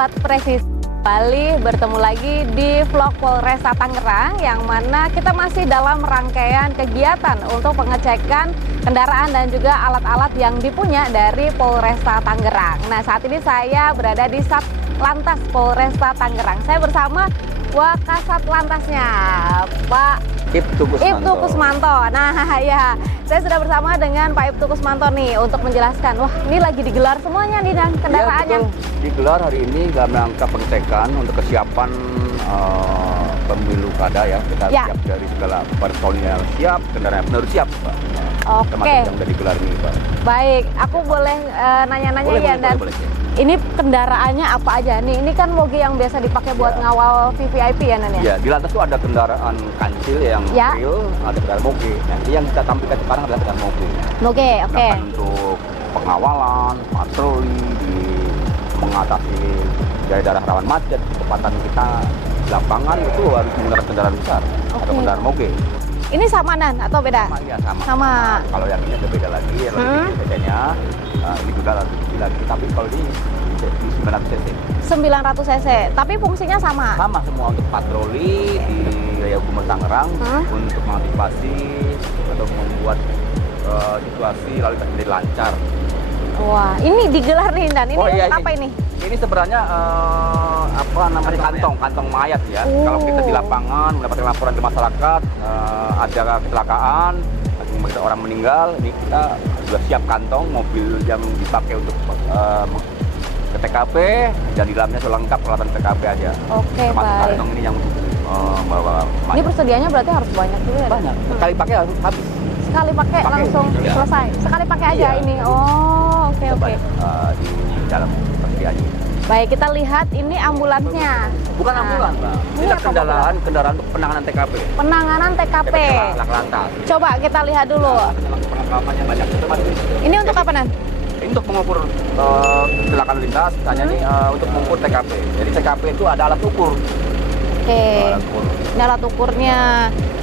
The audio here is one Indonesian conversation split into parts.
Sobat Presisi, Bali bertemu lagi di vlog Polresta Tangerang yang mana kita masih dalam rangkaian kegiatan untuk pengecekan kendaraan dan juga alat-alat yang dipunya dari Polresta Tangerang. Nah, saat ini saya berada di Satlantas Polresta Tangerang. Saya bersama Wakasat Lantasnya, Pak Ibtu Kusmanto. Nah ya, saya sudah bersama dengan Pak Ibtu Kusmanto nih untuk menjelaskan. Wah, ini lagi digelar semuanya nih dan kendaraannya. Ya, betul. Digelar hari ini dalam rangka pengecekan untuk kesiapan pemilu kada ya. Kita siap dari segala personil siap, kendaraan benar siap, Pak. Oke. Yang sudah digelar ini, Pak. Baik, aku boleh nanya-nanya ya dan. Boleh. Ini kendaraannya apa aja nih? Ini kan moge yang biasa dipakai buat ngawal VVIP ya, Nan ya? Iya, di lantas itu ada kendaraan kancil yang real, ada kendaraan moge. Nah, ini yang kita tampilkan sekarang adalah kendaraan moge. Moge, oke. Untuk pengawalan, patroli, di mengatasi daerah rawan macet, kecepatan kita di lapangan itu harus menggunakan kendaraan besar atau kendaraan moge. Ini sama, Nan, atau beda? Iya, sama. Sama. Kalau yang ini ada beda lagi, yang lebih kecilnya. Ini juga lebih lagi, tapi kalau ini 900 cc. 900 cc, tapi fungsinya sama? Sama semua untuk patroli di wilayah Hukum Tangerang, untuk mengantisipasi atau membuat situasi lalu lintas menjadi lancar. Wah, ini digelar nih, Dan. Ini untuk apa ini? Ini sebenarnya kantong mayat ya. Kalau kita di lapangan mendapatkan laporan dari masyarakat ada kecelakaan, ada orang meninggal, ini kita sudah siap kantong mobil yang dipakai untuk ke TKP dan di dalamnya sudah lengkap peralatan TKP aja. Oke, termasuk baik. kantong ini yang membawa mayat. Ini persediaannya berarti harus banyak juga ya? Banyak. Sekali pakai harus habis. Sekali pakai langsung selesai. Sekali pakai aja ini. Oh, oke. Di dalam persediaannya. Baik, kita lihat ini ambulansnya. Bukan ambulans, Mbak. Ini kendaraan untuk penanganan TKP. Penanganan TKP. Lantas. Coba kita lihat dulu. Perlengkapannya banyak. Ini untuk apa, Nan? Ini untuk mengukur kecelakaan lintas, hanya ini untuk mengukur TKP. Jadi TKP itu ada alat ukur. Oke. Ini alat ukurnya.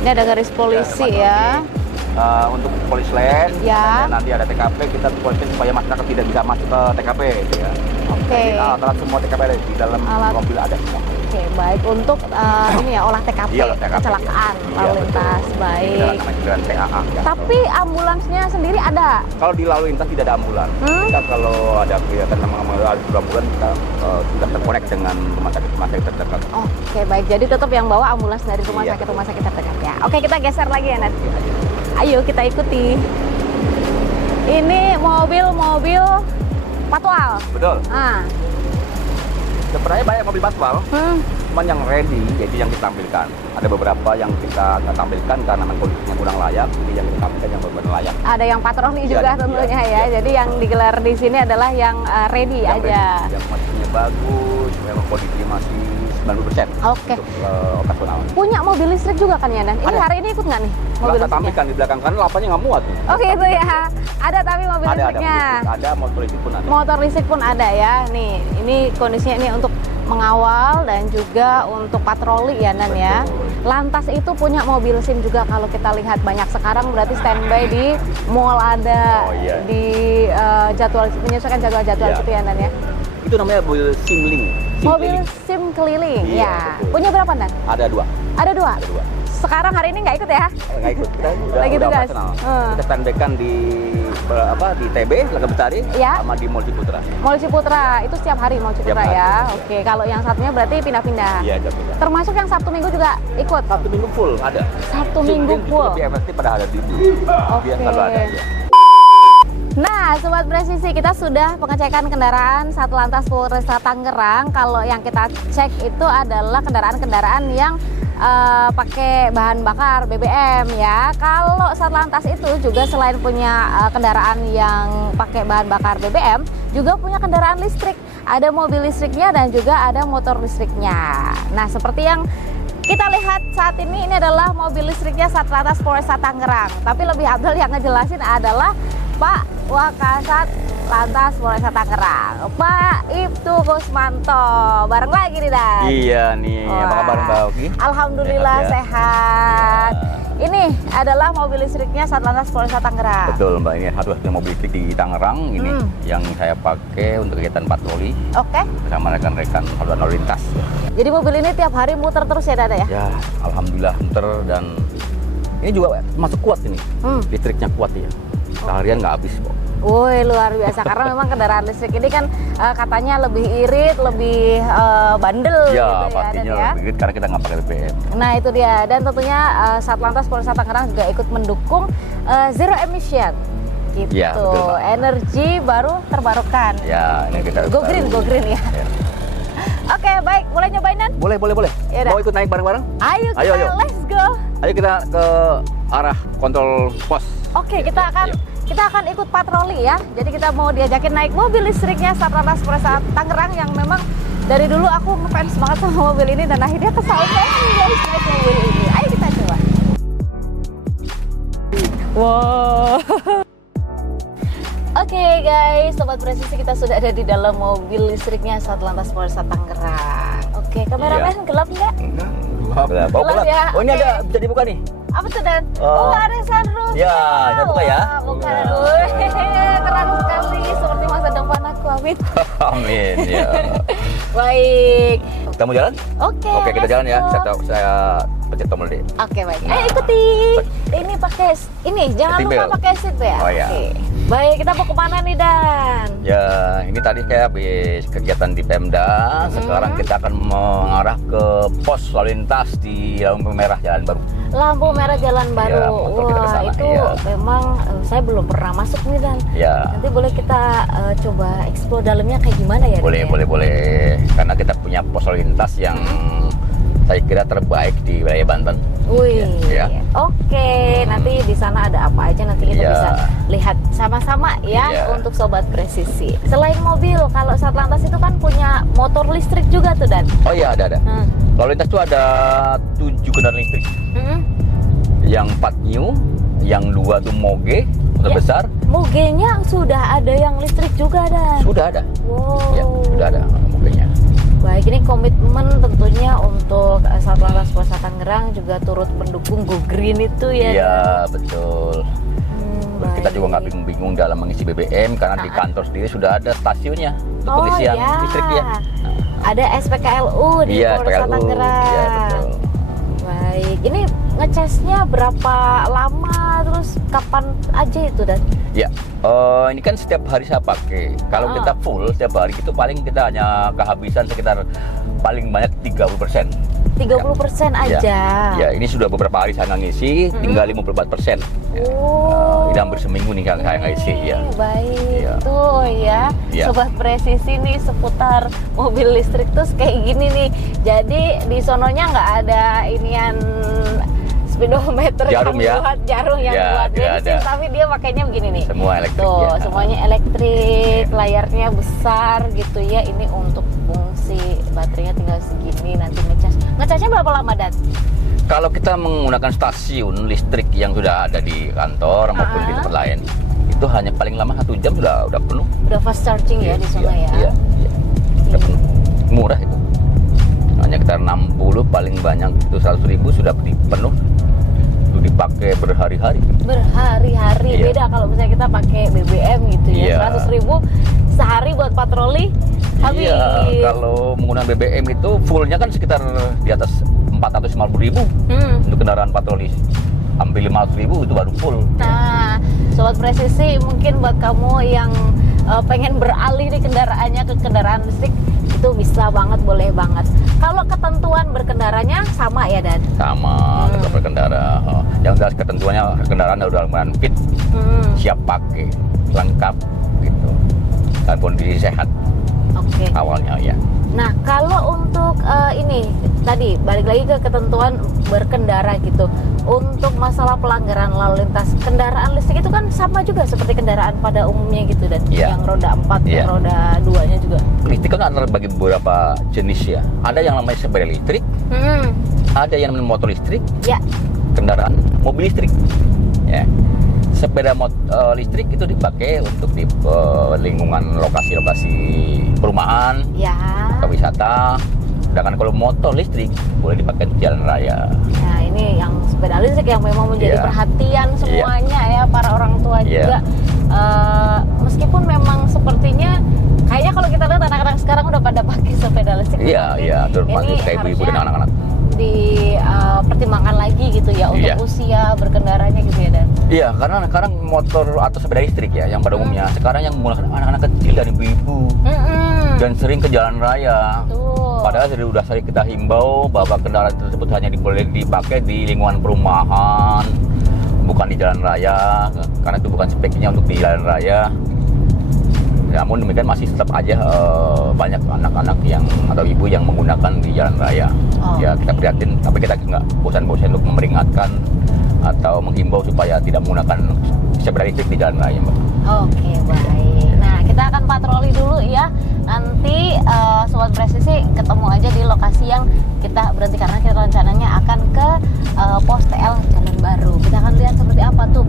Ini ada garis polisi ya. Untuk polis lain, ya. Nanti ada TKP, kita polisi supaya masyarakat tidak bisa masuk ke TKP. Ya. Oke. Alat semua TKP ada di dalam mobil ada semua. Oke, baik untuk ini ya olah TKP, kecelakaan lalu lintas. Baik. TAA. Ya. Tapi ambulansnya sendiri ada? Kalau di lalu lintas tidak ada ambulans. Kita kalau ada kegiatan harus berambulans, kita sudah terkonek dengan rumah sakit terdekat. Oke, baik. Jadi tetap yang bawa ambulans dari rumah sakit terdekat ya. Oke, kita geser lagi ya, Nat. Ayo kita ikuti. Ini mobil patwal. Betul. Sebenarnya banyak mobil patwal, cuman yang ready, jadi yang ditampilkan. Ada beberapa yang kita tampilkan karena memang kondisinya kurang layak, jadi yang ditampilkan yang benar layak. Ada yang patroli juga tentunya ya. Jadi yang digelar di sini adalah yang ready yang aja. Ready, yang mesinnya bagus, memang kondisi masih 90%. Oke. Untuk operasional. Punya mobil listrik juga kan ya, Dan? Ini hari ini ikut nggak nih mobil listriknya? Tampilkan di belakang kan lapanya nggak muat. Oh gitu ya. Ada tapi mobil listriknya. Ada motor listrik pun ada. Motor listrik pun ada ya. Nih, ini kondisinya ini untuk mengawal dan juga untuk patroli ya, Nan ya. Lantas itu punya mobil SIM juga kalau kita lihat banyak sekarang berarti standby di mall ada. Di jadwal menyesuaikan jadwal gitu ya, Nan ya. Itu namanya mobil SIM Link. Mobil SIM keliling, ya. Betul. Punya berapa, Nan? Ada 2. Ada 2? Ada 2. Sekarang hari ini nggak ikut ya? Nggak ikut, kita udah operasional. Kita standby-kan di TB, Laga Betari, sama di Mall Ciputra. Mall Ciputra, itu setiap hari Mall Ciputra ya? Oke, kalau yang satunya berarti pindah-pindah? Iya, pindah. Termasuk yang Sabtu Minggu juga ikut? Sabtu Minggu full, ada. Sabtu Minggu full? Lebih efektif pada hari Minggu. Oke. Kalau ada aja. Nah, Sobat Presisi, kita sudah pengecekan kendaraan Satlantas Polresta Tangerang. Kalau yang kita cek itu adalah kendaraan-kendaraan yang pakai bahan bakar BBM ya. Kalau Satlantas itu juga selain punya kendaraan yang pakai bahan bakar BBM, juga punya kendaraan listrik. Ada mobil listriknya dan juga ada motor listriknya. Nah, seperti yang kita lihat saat ini adalah mobil listriknya Satlantas Polresta Tangerang. Tapi lebih abdul yang ngejelasin adalah Pak Wakasat Lantas Polresta Tangerang, Pak Ibtu Kusmanto. Bareng lagi nih, Dan. Iya nih, apa kabar Mbak Oki? Alhamdulillah sehat. Ini adalah mobil listriknya Satlantas Polresta Tangerang. Betul Mbak, ini satu-satunya mobil listrik di Tangerang ini yang saya pakai untuk kegiatan patroli. Oke. Bersama rekan-rekan haluan lalu lintas. Jadi mobil ini tiap hari muter terus ya Dada ya? Ya, alhamdulillah muter dan ini juga masuk kuat ini. Listriknya kuat ya. Seharian nggak habis kok. Woi, luar biasa karena memang kendaraan listrik ini kan katanya lebih irit, lebih bandel Ya, gitu pastinya ya, lebih irit karena kita nggak pakai BBM. Nah itu dia, dan tentunya Satlantas Polresta Tangerang juga ikut mendukung zero emission gitu. Ya, betul, Mbak. Energi baru terbarukan. Ya, ini kita Go green ya. Oke, baik, mulai nyobain Dan? Boleh. Yaudah. Mau ikut naik bareng-bareng? Ayo kita let's go. Ayo kita ke arah kontrol pos. Oke, kita akan ikut patroli ya. Jadi kita mau diajakin naik mobil listriknya Satlantas Polresta Tangerang yang memang dari dulu aku ngefans banget sama mobil ini dan akhirnya kesampaian guys naik mobil ini. Ayo kita coba. Wow. Oke guys, Sobat Presisi, kita sudah ada di dalam mobil listriknya Satlantas Polresta Tangerang. Oke, kameramen gelap nggak? Gelap. Gelap ya. Oh, ini Oke. ada bisa dibuka nih. Apa tuh Dan? Oh, ada sunroof. Ya, kita buka ya. Wah, buka. Keren sekali, seperti masa depan aku, amin. Amin ya. Baik. Kita mau jalan? Oke, Oke, kita let's jalan ya. go. Saya pencet tombol D. Oke, baik. Nah. Ikuti. Ini pakai ini, jangan Seat lupa belt. pakai seat ya. Oh, ya. Oke. Baik, kita mau kemana nih Dan? Ya, ini tadi kayak habis kegiatan di Pemda. Sekarang kita akan mengarah ke pos lalu lintas di lampu merah Jalan Baru. Lampu merah Jalan Baru. Ya, motor kita Wah, kesana, itu iya. memang saya belum pernah masuk nih Dan. Ya, Nanti boleh kita coba explore dalamnya kayak gimana ya? Dan, ya? boleh. Karena kita punya pos lalu lintas yang saya kira terbaik di wilayah Banten. Wih, Ya. Oke, nanti di sana ada apa aja nanti kita Ya. bisa lihat sama-sama ya Ya. untuk Sobat Presisi. Selain mobil, kalau Satlantas itu kan punya motor listrik juga tuh Dan. Oh iya, ada. Lalu lintas itu ada 7 kendaraan listrik. Yang 4 new, yang 2 tuh moge, motor Ya. besar. Mogenya sudah ada yang listrik juga Dan. Sudah ada. Wow. Ya, sudah ada mogenya. Baik, ini komitmen tentunya untuk Satlantas Polresta Tangerang juga turut mendukung Go Green itu ya. Iya, betul. Terus kita baik. juga nggak bingung-bingung dalam mengisi BBM karena di kantor sendiri sudah ada stasiunnya untuk pengisian ya. listrik ya. Ada SPKLU di Iya, Polresta SPKLU. Tangerang. Iya, betul. Baik, ini ngecasnya berapa lama, terus kapan aja itu Dan? Ya, ini kan setiap hari saya pakai. Kalau kita full setiap hari itu paling kita hanya kehabisan sekitar paling banyak 30%. 30% aja. Ya, ini sudah beberapa hari saya nggak ngisi, tinggal 54%. Ya. Oh. Ini hampir seminggu nih saya nggak ngisi ya. Baik, Iya. tuh ya. Iya. Sobat Presisi nih seputar mobil listrik tuh kayak gini nih. Jadi di sononya nggak ada inian speedometer Jarum yang ya? buat jarum yang Ya, buat tidak bensin, ada. tapi dia pakainya begini nih. Semua elektrik Tuh, ya. semuanya elektrik, layarnya besar gitu ya. Ini untuk fungsi baterainya tinggal segini, nanti ngecas. Ngecasnya berapa lama Dan? Kalau kita menggunakan stasiun listrik yang sudah ada di kantor maupun di tempat lain, itu hanya paling lama 1 jam sudah penuh. Udah fast charging ya di sana ya? Iya. Udah penuh. Murah itu. Hanya sekitar 60, paling banyak itu 100.000 sudah penuh. Itu dipakai berhari-hari. Berhari-hari. Iya. Beda kalau misalnya kita pakai BBM gitu ya. Iya. 100.000 sehari buat patroli habis. Iya, kalau menggunakan BBM itu fullnya kan sekitar di atas 450.000 untuk kendaraan patroli. Hampir 500.000 itu baru full. Nah, Sobat Presisi, mungkin buat kamu yang pengen beralih di kendaraannya ke kendaraan listrik, itu bisa banget, boleh banget. Kalau ketentuan berkendaranya sama ya Dan? Sama tetap berkendara. Yang jelas ketentuannya kendaraan harus dalam keadaan fit, siap pakai, lengkap gitu, dan kondisi sehat Oke. awalnya ya. Nah, kalau untuk ini tadi balik lagi ke ketentuan berkendara gitu. Untuk masalah pelanggaran lalu lintas, kendaraan listrik itu kan sama juga seperti kendaraan pada umumnya gitu Dan. Iya. Yang roda 4, Iya. yang roda 2-nya juga. Listrik kan ada bagi beberapa jenis ya. Ada yang namanya sepeda listrik, ada yang namanya motor listrik, Ya. kendaraan mobil listrik. Ya. Sepeda listrik itu dipakai untuk di lingkungan lokasi-lokasi perumahan, Ya. atau wisata. Sedangkan kalau motor listrik boleh dipakai di jalan raya. Nah, ini ini yang sepeda listrik yang memang menjadi Iya. perhatian semuanya ya para orang tua Iya. juga. Meskipun memang sepertinya kayaknya kalau kita lihat anak-anak sekarang udah pada pakai sepeda listrik. Iya, iya, terutama Ini kayak ibu-ibu dan harusnya anak-anak. dipertimbangkan lagi gitu ya untuk Iya. usia berkendaranya gitu ya, Dan. Iya, karena sekarang motor atau sepeda listrik ya yang pada umumnya sekarang yang menggunakan anak-anak kecil dan ibu-ibu dan sering ke jalan raya. Tuh. Padahal sudah sering kita himbau bahwa kendaraan tersebut hanya boleh dipakai di lingkungan perumahan, bukan di jalan raya, karena itu bukan speknya untuk di jalan raya. Namun demikian masih tetap aja banyak anak-anak yang atau ibu yang menggunakan di jalan raya. Oh. Ya kita prihatin, tapi kita nggak bosan-bosan untuk memperingatkan atau menghimbau supaya tidak menggunakan sepeda listrik di jalan raya, Mbak. Oke, baik. Nah, kita akan patroli dulu ya. Nanti Sobat Presisi ketemu aja di lokasi yang kita berhenti karena kita rencananya akan ke pos TL Jalan Baru. Kita akan lihat seperti apa tuh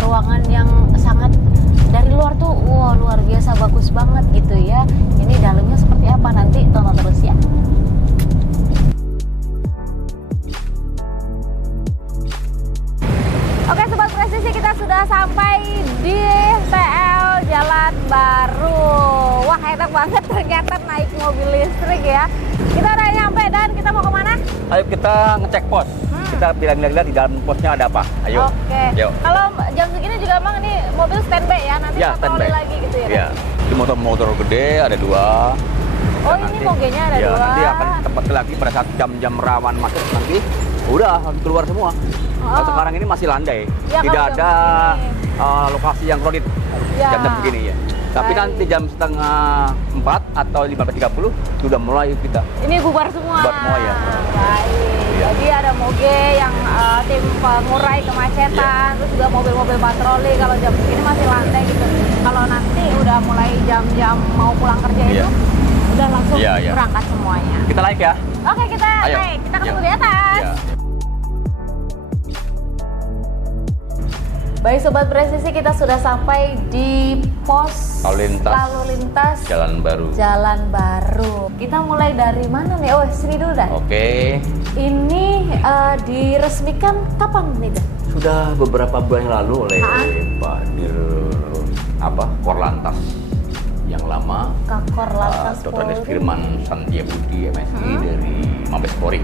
ruangan yang sangat dari luar tuh, wah luar biasa bagus banget gitu ya. Ini dalamnya seperti apa nanti tonton terus ya. Oke Sobat Presisi, kita sudah sampai di TL Jalan Baru. Wah enak banget ternyata naik mobil listrik ya. Kita udah nyampe dan kita mau kemana? Ayo kita ngecek pos. Kita lihat-lihat di dalam posnya ada apa. Ayo. Oke. Yuk. Kalau jam segini juga emang ini mobil standby ya, nanti Ya, patroli standby. lagi gitu ya. Ya. Di motor-motor gede ada 2. Oh Dan ini mogenya ada ya, 2. nanti akan tempat lagi pada saat jam-jam rawan macet nanti udah keluar semua. Kalau sekarang ini masih landai, Ya, tidak kalau ada jam lokasi yang crowded Ya. jam-jam begini ya. Tapi Baik. nanti jam setengah 4 atau 15.30 sudah mulai kita. Ini bubar semua. Bubar semua, ya. Baik. Iya. Jadi ada moge yang tim pengurai kemacetan, Iya. terus juga mobil-mobil patroli. Kalau jam segini masih landai gitu. Kalau nanti udah mulai jam-jam mau pulang kerja Iya. itu udah langsung Iya, iya. berangkat semuanya. Kita like ya. Oke kita Ayo. naik, kita ketemu Yuk. di atas. Ya. Baik Sobat Presisi, kita sudah sampai di pos Lalu lintas Jalan Baru. Jalan Baru. Kita mulai dari mana nih? Oh sini dulu dah. Oke. Ini diresmikan kapan nih dah? Sudah beberapa bulan yang lalu oleh Ah. Pak Dir Korlantas yang lama, Kakor Lantas Dr. Andes Polri. Firman Santiabudi MSI dari Mabes Polri.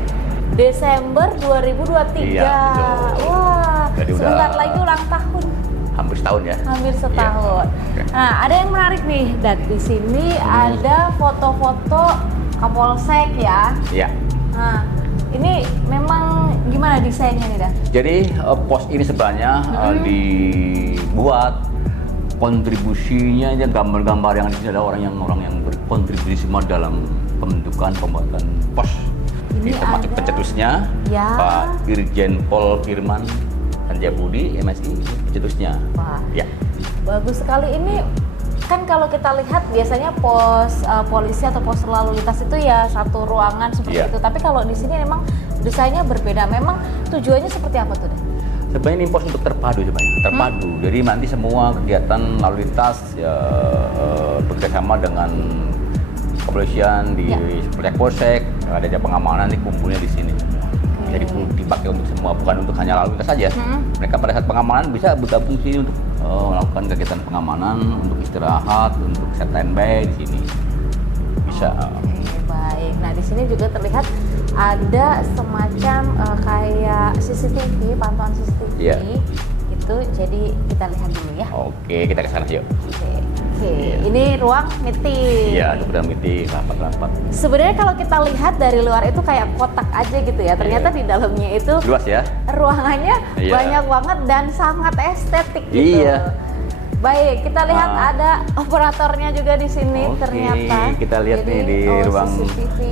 Desember 2023. Iya, betul. Wah, Jadi sebentar udah- lagi ulang tahun. Hampir setahun ya. Hampir setahun. Oke. Nah, ada yang menarik nih, Dan. Di sini ada foto-foto Kapolsek ya. Iya. Nah, ini memang gimana desainnya nih, Dan? Jadi pos ini sebenarnya dibuat kontribusinya aja gambar-gambar yang di sini ada orang yang berkontribusi semua dalam pembuatan pos. Ini termasuk ada- pencetusnya Ya. Pak Dirjen Pol Firman Santiabudi MSI pencetusnya. Wah, Ya. bagus sekali ini. Kan kalau kita lihat biasanya pos polisi atau pos lalu lintas itu ya satu ruangan seperti Iya. itu. Tapi kalau di sini memang desainnya berbeda. Memang tujuannya seperti apa tuh, Dan? Sebenarnya ini pos untuk terpadu sebenarnya, terpadu. Jadi nanti semua kegiatan lalu lintas ya, bekerjasama dengan kepolisian di Ya. Polsek, ada pengamanan dikumpulnya di sini semua. Oke. Jadi dipakai untuk semua, bukan untuk hanya lalu lintas saja. Mereka pada saat pengamanan bisa bergabung sini untuk melakukan kegiatan pengamanan, untuk istirahat, untuk standby di sini. Bisa. Oke, baik. Nah, di sini juga terlihat ada semacam kayak CCTV, pantauan CCTV. Iya. Itu jadi kita lihat dulu ya. Oke, kita ke sana yuk. Oke. Iya. Ini ruang meeting. Iya, untuk udah meeting rapat-rapat. Sebenarnya kalau kita lihat dari luar itu kayak kotak aja gitu ya. Ternyata Iya. di dalamnya itu Luas ya. ruangannya Iya. banyak banget dan sangat estetik gitu. Iya. Baik, kita lihat ada operatornya juga di sini Oke, ternyata. kita lihat nih di ruang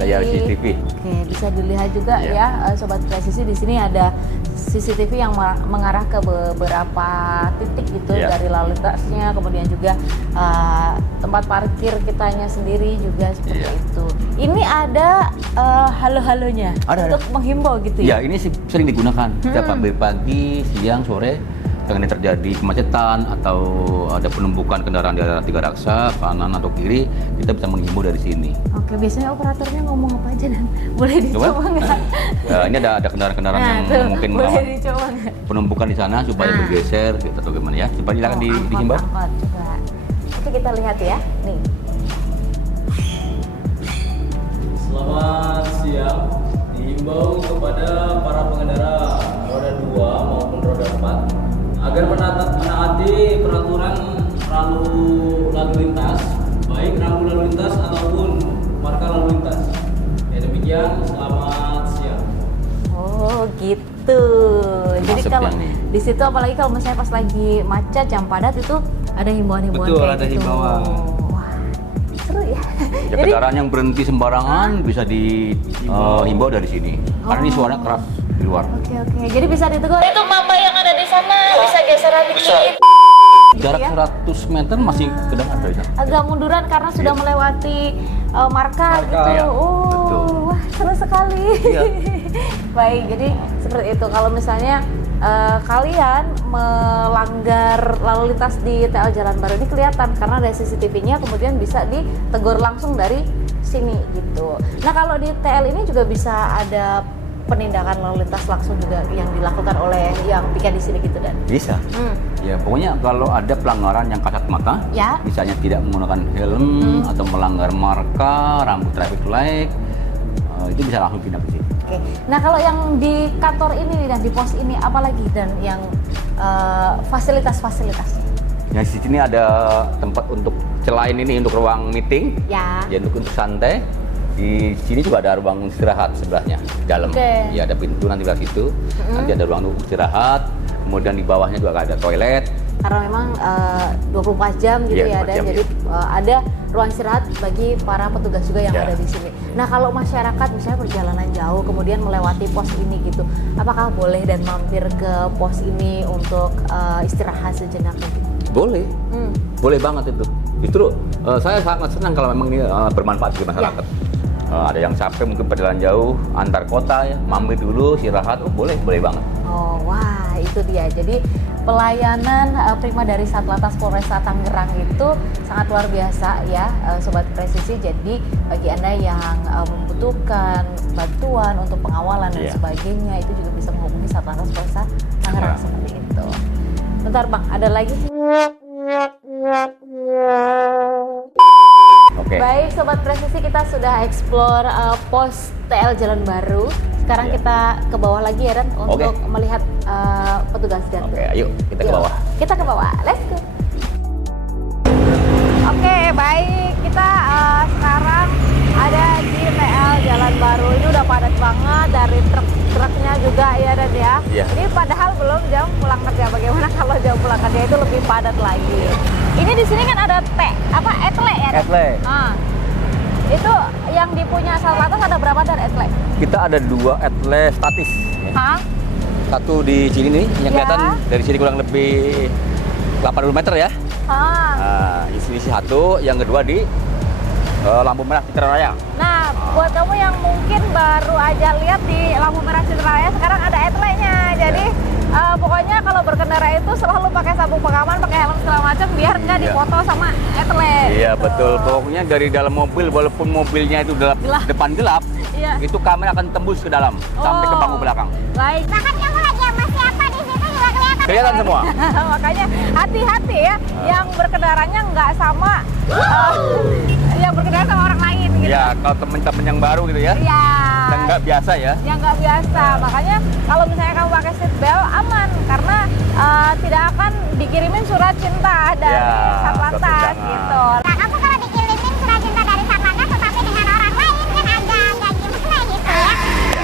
layar CCTV. Oke, bisa dilihat juga Iya. ya Sobat Presisi, di sini ada CCTV yang mengarah ke beberapa titik gitu Iya. dari lalu lintasnya, kemudian juga tempat parkir kitanya sendiri juga seperti Iya. itu. Ini ada halo-halonya Ada. untuk menghimbau gitu ya. Ya, ini sering digunakan setiap pagi, siang, sore. dengan terjadi kemacetan atau ada penumpukan kendaraan di area Tiga Raksa, kanan atau kiri, kita bisa menghimbau dari sini. Oke, biasanya operatornya ngomong apa aja dan boleh dicoba nggak? Ya, ini ada kendaraan-kendaraan yang mungkin boleh melawan dicoba nggak? penumpukan di sana supaya bergeser gitu atau gimana ya. Coba silakan dihimbau. Angkot, coba. Oke, kita lihat ya. Nih. Selamat siang. Dihimbau kepada para pengendara roda 2 maupun roda 4 agar menaati peraturan lalu lintas, baik rambu lalu lintas ataupun marka lalu lintas. Ya demikian, selamat siang. Oh gitu. Jadi Masuk kalau yang nih. di situ apalagi kalau misalnya pas lagi macet jam padat itu ada himbauan-himbauan Betul, kayak ada gitu. himbauan. Wah, seru ya. Ya, kendaraan yang berhenti sembarangan bisa dihimbau dari sini. Karena ini suaranya keras di luar. Oke. Jadi bisa ditegur. Itu mama yang ada di sana bisa geser dikit. Jarak ya? 100 meter masih kedengaran dari sana. Agak munduran karena sudah melewati marka gitu. Iya, Oh, betul. wah seru sekali. Iya. Baik, jadi seperti itu. Kalau misalnya kalian melanggar lalu lintas di TL Jalan Baru ini kelihatan karena ada CCTV-nya, kemudian bisa ditegur langsung dari sini gitu. Nah kalau di TL ini juga bisa ada penindakan lalu lintas langsung juga yang dilakukan oleh yang piket di sini gitu dan. Bisa. Ya pokoknya kalau ada pelanggaran yang kasat mata, Ya. misalnya tidak menggunakan helm atau melanggar marka, rambu traffic light, itu bisa langsung tindak di sini. Oke. Nah kalau yang di kantor ini nih, dan di pos ini apalagi dan yang fasilitas-fasilitasnya? Ya di sini ada tempat untuk selain ini untuk ruang meeting, Ya. ya untuk santai. Di sini juga ada ruang istirahat sebelahnya, dalam. Oke. Ya ada pintu nanti di situ. Nanti ada ruang untuk istirahat. Kemudian di bawahnya juga ada toilet. Karena memang 24 jam gitu Iya, ya, 24 dan jam, jadi ada ruang istirahat bagi para petugas juga yang Ya. ada di sini. Nah kalau masyarakat misalnya perjalanan jauh kemudian melewati pos ini gitu, apakah boleh dan mampir ke pos ini untuk istirahat sejenak gitu? Boleh. Boleh banget itu. Justru saya sangat senang kalau memang ini bermanfaat bagi masyarakat. Ada yang capek mungkin perjalanan jauh antar kota ya, mampir dulu istirahat, boleh banget. Oh wah itu dia. Jadi pelayanan prima dari Satlantas Polresta Tangerang itu sangat luar biasa ya, Sobat Presisi. Jadi bagi Anda yang membutuhkan bantuan untuk pengawalan dan Iya. sebagainya, itu juga bisa menghubungi Satlantas Polresta Tangerang Ya. seperti itu. Bentar Bang, ada lagi? Oke. Baik Sobat Presisi, kita sudah explore pos TL Jalan Baru. Sekarang Iya. kita ke bawah lagi ya Dan, untuk Oke. melihat petugas dan. Oke, ayo kita ke Yuk, bawah. Kita ke bawah, let's go. Oke, baik. Kita sekarang ada di TL Jalan Baru. Ini udah padat banget, dari truk-truknya juga ya Dan ya. Iya. Ini padahal belum jam pulang kerja. Bagaimana kalau jam pulang kerja itu lebih padat lagi? Ini di sini kan ada etle ya? Dan? Etle. Itu yang dipunya Satlantas ada berapa Dan etle? Kita ada 2 etle statis. Ya. Hah? Satu di sini nih, yang Ya. kelihatan dari sini kurang lebih 80 meter ya. Hah? Nah, isi satu, yang kedua di lampu merah Citra Raya. Nah, buat kamu yang mungkin baru aja lihat di lampu merah Citra Raya, sekarang ada etle-nya. Jadi pokoknya kalau berkendara itu selalu pakai sabuk pengaman, pakai helm segala macam biar nggak Iya. dipoto sama etle. Iya gitu. betul, pokoknya dari dalam mobil walaupun mobilnya itu Gelap. depan gelap, Iya. itu kamera akan tembus ke dalam sampai ke bangku belakang. Baik. Bahkan kamu lagi sama siapa di situ juga kelihatan. Kelihatan semua. Makanya hati-hati ya, yang berkendaranya nggak sama yang berkendara sama orang lain gitu. Ya kalau temen-temen yang baru gitu ya, Iya. yang nggak biasa ya. Yang nggak biasa. Makanya kalau misalnya kamu pakai seat belt aman karena tidak akan dikirimin surat cinta dari Ya, Satlantas surat gitu. Nah, kamu kalau dikirimin surat cinta dari Satlantas tetapi dengan orang lain kan agak gimana gitu ya.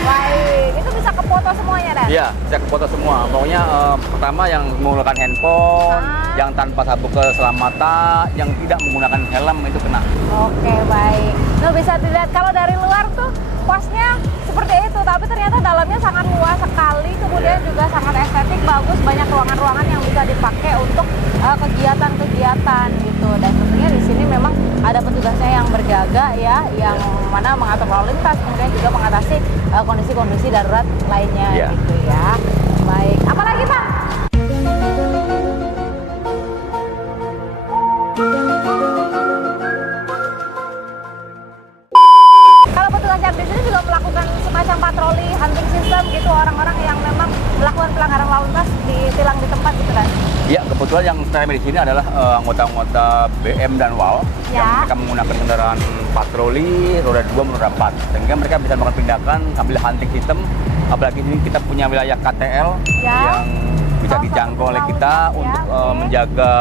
Baik, itu bisa kefoto semuanya Dan? Iya, bisa foto semua. Pokoknya pertama yang menggunakan handphone, yang tanpa sabuk keselamatan, yang tidak menggunakan helm itu kena. Oke, baik. Nah, bisa dilihat kalau dari luar tuh posnya seperti itu, tapi ternyata dalamnya sangat luas sekali, kemudian juga sangat estetik, bagus, banyak ruangan-ruangan yang bisa dipakai untuk kegiatan-kegiatan gitu. Dan tentunya di sini memang ada petugasnya yang berjaga ya, yang mana mengatur lalu lintas, kemudian juga mengatasi kondisi-kondisi darurat lainnya Iya. gitu ya. Baik, apalagi Pak? semacam patroli hunting system gitu, orang-orang yang memang melakukan pelanggaran lalu lintas ditilang di tempat gitu kan? Ya, kebetulan yang saya di sini adalah anggota-anggota BM dan WAL Ya. yang mereka menggunakan kendaraan patroli roda 2 maupun roda 4, sehingga mereka bisa melakukan tindakan ambil hunting system. Apalagi ini kita punya wilayah KTL Ya. yang bisa Salah dijangkau satu oleh lalu kita lintas, ya, untuk oke. menjaga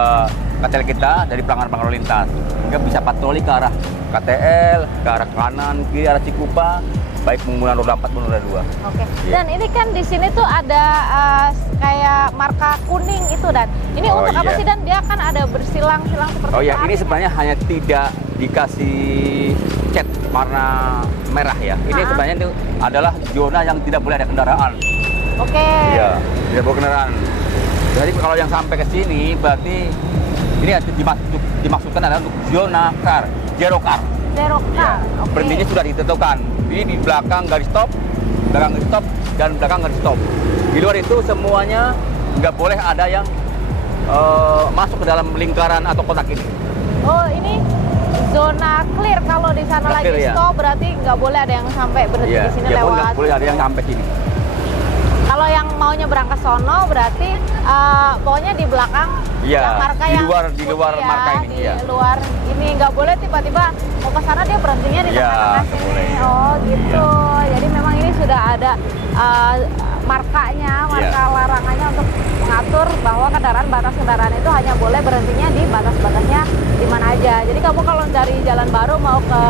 KTL kita dari pelanggaran lalu lintas, sehingga bisa patroli ke arah KTL, ke arah kanan, kiri, arah Cikupa, baik menggunakan roda 4 maupun roda 2. Oke. Iya. Dan ini kan di sini tuh ada kayak marka kuning itu, Dan. Ini Oh, untuk apa iya. sih, Dan? Dia kan ada bersilang-silang seperti Oh itu. ya, ini artinya. sebenarnya hanya tidak dikasih cat warna merah ya. Ini Ah. sebenarnya itu adalah zona yang tidak boleh ada kendaraan. Oke. Iya, tidak boleh kendaraan. Jadi kalau yang sampai ke sini berarti ini dimaksudkan adalah untuk zona car, zero car. Zero Ya, car. Oke. berhentinya sudah ditentukan. Ini di belakang garis stop, belakang garis stop, dan belakang garis stop. Di luar itu semuanya nggak boleh ada yang masuk ke dalam lingkaran atau kotak ini. Oh, ini zona clear. Kalau di sana Clear, lagi ya. stop, berarti nggak boleh ada yang sampai berhenti Iya, di sini ya lewat. nggak boleh ada yang sampai sini. Kalau yang mau nyebrang ke sono, berarti pokoknya di belakang Iya, yang marka di yang luar putih ya, marka ini, di iya. luar ini nggak boleh tiba-tiba mau ke sana dia berhentinya di Iya, tengah-tengah nggak sini. boleh. Oh gitu. Jadi memang ini sudah ada markanya, marka Iya. larangannya untuk mengatur bahwa kendaraan itu hanya boleh berhentinya di batas-batasnya di mana aja. Jadi kamu kalau dari Jalan Baru mau ke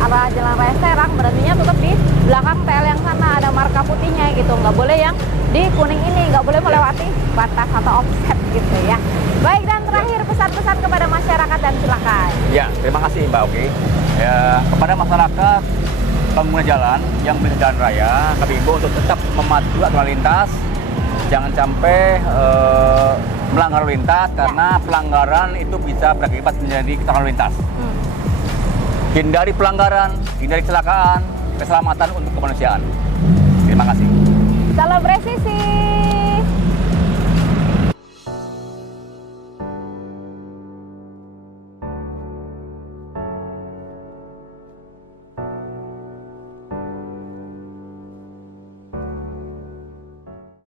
arah Jalan Raya Serang, berhentinya tetap di belakang TL yang sana, ada marka putihnya gitu. Nggak boleh yang di kuning ini, nggak boleh melewati batas atau offset gitu ya. Baik, dan terakhir pesan-pesan kepada masyarakat, dan silakan. Ya, terima kasih Mbak Oki. Ya, kepada masyarakat pengguna jalan yang melintas jalan raya, kami himbau untuk tetap mematuhi aturan lalu lintas. Jangan sampai melanggar lalu lintas, karena pelanggaran itu bisa berakibat menjadi kecelakaan lalu lintas. Hindari pelanggaran, hindari kecelakaan, keselamatan untuk kemanusiaan. Terima kasih.